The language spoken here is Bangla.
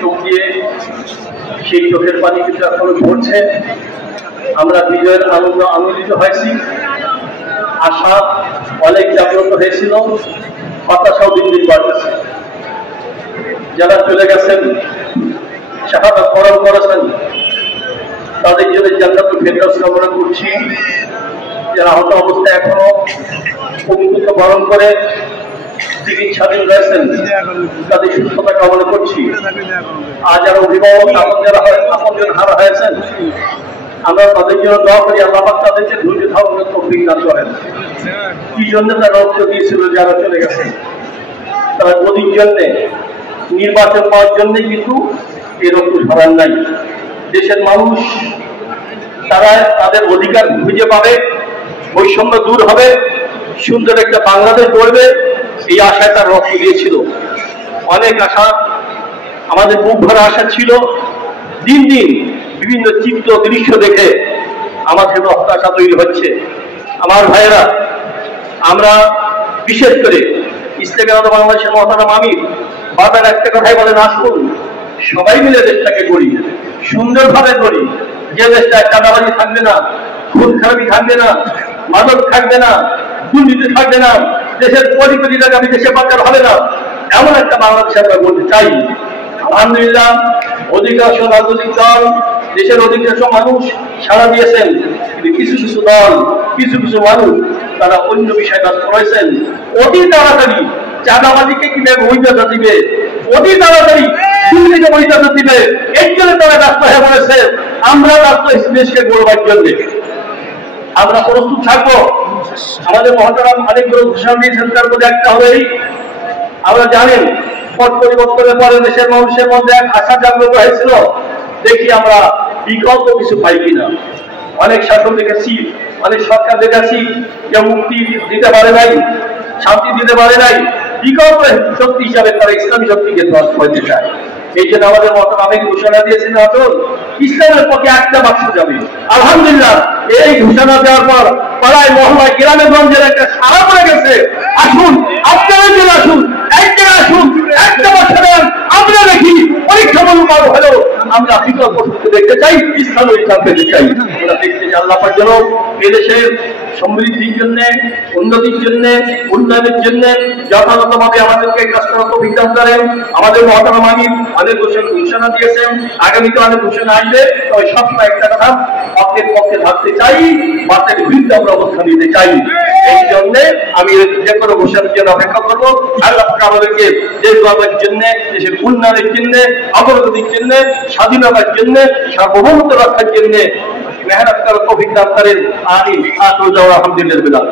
চোখ দিয়ে সেই চোখের পানি কিন্তু এখনো ঝরছে। আমরা বিজয়ের আনন্দিত হয়েছি, আশা অনেক জাগ্রত হয়েছিল, হতাশাও দিন দিন বাড়তেছে। যারা চলে গেছেন, শাহাদাত বরণ করেছেন, তাদের জন্য জান্নাতুল ফেরদাউস কামনা করছি। যারা আহত অবস্থায় এখনো পবিত্রতা বরণ করে চিকিৎসাধীন রয়েছেন, তাদের সুস্থতা কামনা করছি। আর যারা অভিভাবক আপনজন হারা হয়েছেন, আমরা তাদের জন্য দোয়া করি, আল্লাহ পাক তাদেরকে ধৈর্য ধারণের তৌফিক দান করেন। কি জন্য তারা রক্ত দিয়েছিল যারা চলে গেছে, তারা গদির জন্য, নির্বাচন পাওয়ার জন্য কিন্তু এই রক্ত হারান নাই। দেশের মানুষ তারা তাদের অধিকার খুঁজে পাবে, বৈষম্য দূর হবে, সুন্দর একটা বাংলাদেশ গড়বে, এই আশায় তার রক্ত দিয়েছিল। অনেক আশা, আমাদের বুক ভরা আশা ছিল। দিন দিন বিভিন্ন চিত্র দৃশ্য দেখে আমাদের হতাশা তৈরি হচ্ছে। আমার ভাইয়েরা, আমরা বিশেষ করে ইসলামী আন্দোলন বাংলাদেশের মহতারাম আমির বারবার একটা কথাই বলেন, আসুন সবাই মিলে দেশটাকে গড়ি, সুন্দরভাবে গড়ি। যে দেশটায় চাঁদাবাজি থাকবে না, খুন খারাপি থাকবে না, মাদক থাকবে না, দুর্নীতি থাকবে না, দেশের কোটি কোটি টাকা বিদেশে পাচার হবে না, এমন একটা বাংলাদেশ আমরা বলতে চাই। আলহামদুলিল্লাহ, অধিকাংশ রাজনৈতিক দল, দেশের অধিকাংশ মানুষ সাড়া দিয়েছেন, কিন্তু কিছু কিছু দল, কিছু কিছু মানুষ তারা অন্য বিষয়ে ব্যস্ত রয়েছেন। অতি তাড়াতাড়ি চাঁদাবাজিকে কিভাবে বৈধতা দিবে, অতি তাড়াতাড়ি দুর্নীতিকে বৈধতা দিবে, এর জন্য তারা ব্যস্ত হয়ে পড়েছে। আমরা ব্যস্ত দেশকে গড়বার জন্য আমরা প্রস্তুত থাকবো। আমাদের মহতারাম অনেকগুলো ঘোষণা দিয়েছেন, তার মধ্যে একটা হলেই আমরা জানেন পট পরিবর্তনের পরে দেশের মানুষের মধ্যে এক আশা জাগ্রত হয়েছিল, দেখি আমরা বিকল্প কিছু পাই কিনা। অনেক শাসন দেখেছি, অনেক সরকার দেখেছি, কেউ মুক্তি দিতে পারে নাই, শান্তি দিতে পারে নাই, বিকল্প শক্তি হিসাবে তারা ইসলামী শক্তিকে করতে চায়। এই জন্য আমাদের মতো অনেক ঘোষণা দিয়েছেন, আসুন ইসলামের পক্ষে একটা বাক্স যাবে। আলহামদুলিল্লাহ, এই ঘোষণা দেওয়ার পর পাড়ায় মহল্লায় গ্রামে গঞ্জের একটা সারা পড়ে গেছে। আসুন আপনারা চলে আসুন, একটা আসুন, একটা বছর আমরা দেখি পরীক্ষামূলক হলেও আমরা বিকল্প শক্তি দেখতে চাই, ইসলামের ইসলাম পেতে চাই। আমরা দেখতে চাই আল্লাহ পাক যেন এদেশের সমৃদ্ধির জন্য, উন্নতির জন্য, উন্নয়নের জন্য যথাযথভাবে আমাদেরকে কাজ করার তৌফিক দান করেন। আমাদের মহতারাম আমির অনেক ঘোষণা দিয়েছেন, আগামীতে অনেক ঘোষণা আসবে। তবে সবসময় একটা কথা, হকের পক্ষে থাকতে চাই, বাতের বিরুদ্ধে আমরা অবস্থান নিতে চাই। এই জন্য আমি যে কোনো ঘোষণার জন্য অপেক্ষা করবো। আল্লাহ পাক আমাদেরকে দেশ গড়ার জন্য, দেশের উন্নয়নের জন্য, অগ্রগতির জন্য, স্বাধীনতার জন্য, সার্বভৌমত্ব রক্ষার জন্য মেহনত করার তৌফিক দান করেন। আমিন। আলহামদুলিল্লাহ।